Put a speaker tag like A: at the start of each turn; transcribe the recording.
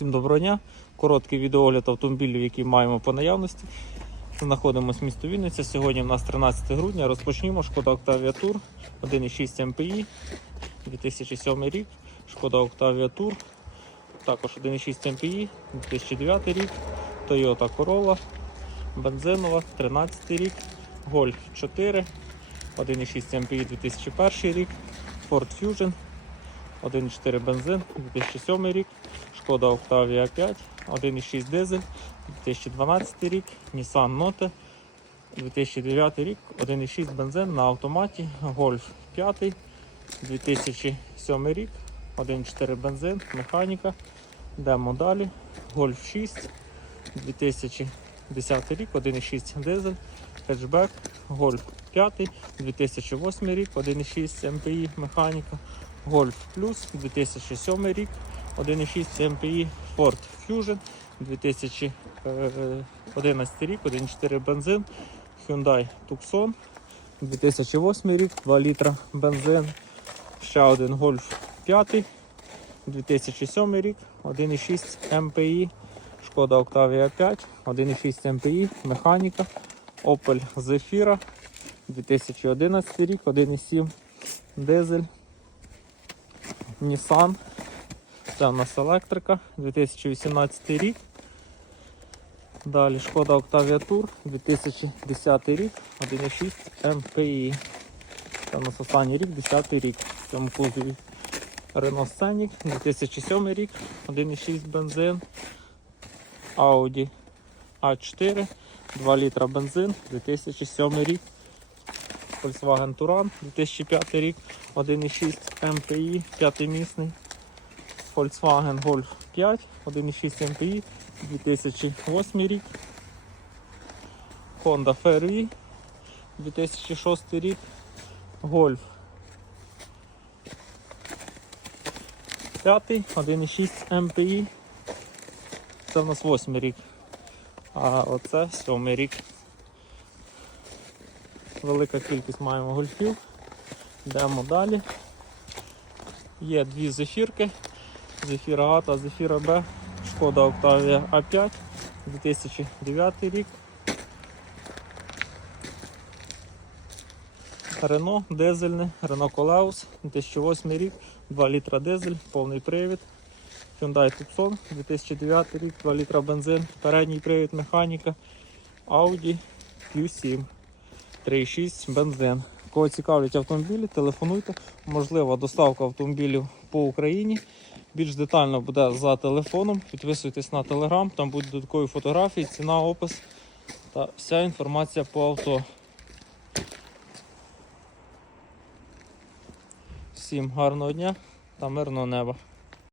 A: Всім доброго дня. Короткий відеогляд автомобілів, які маємо по наявності. Знаходимося в місто Вінниця. Сьогодні у нас 13 грудня. Розпочнімо. Шкода Octavia Tour 1.6 MPI 2007 рік. Шкода Octavia Tour. Також 1.6 MPI 2009 рік. Toyota Corolla. Бензинова 13 рік. Golf 4. 1.6 MPI 2001 рік. Ford Fusion 1.4 бензин, 2007 рік, Шкода Octavia 5, 1.6 дизель, 2012 рік, Nissan Note, 2009 рік, 1.6 бензин на автоматі, Golf 5, 2007 рік, 1.4 бензин, механіка, йдемо далі, Golf 6, 2010 рік, 1.6 дизель, хетчбек, Golf 5, 2008 рік, 1.6 MPI, механіка, Golf Plus 2007 рік, 1.6 MPI, Ford Fusion 2011 рік, 1.4 бензин, Hyundai Tucson 2008 рік, 2 літра бензин, ще один Golf 5 2007 рік, 1.6 MPI, Шкода Octavia 5, 1.6 MPI, механіка, Opel Zafira 2011 рік, 1.7 дизель. Nissan. Це у нас електрика, 2018 рік. Далі Шкода Octavia Tour, 2010 рік, 1.6 MPI. Це у нас останній рік, 10 рік. В цьому кузові Renault Scenic, 2007 рік, 1.6 бензин. Audi A4, 2 літра бензин, 2007 рік. Volkswagen Touran 2005 рік, 1.6 MPI, 5-місний. Volkswagen Golf 5, 1.6 MPI, 2008 рік. Honda FRV 2006 рік. Golf 5, 1.6 MPI. Це в нас 8 рік. А оце 7 рік велика кількість маємо гольфів. Йдемо далі. Є дві зефірки. Зефіра А та Зефіра Б. Шкода Octavia А5 2009 рік. Рено дизельне, Рено Колеус 2008 рік, 2 літра дизель, повний привід. Hyundai Tucson 2009 рік, 2 літра бензин, передній привід механіка, Audi Q7. 3,6 бензин. Кого цікавлять автомобілі, телефонуйте. Можлива доставка автомобілів по Україні. Більш детально буде за телефоном. Підписуйтесь на телеграм, там будуть додаткові фотографії, ціна, опис та вся інформація по авто. Всім гарного дня та мирного неба.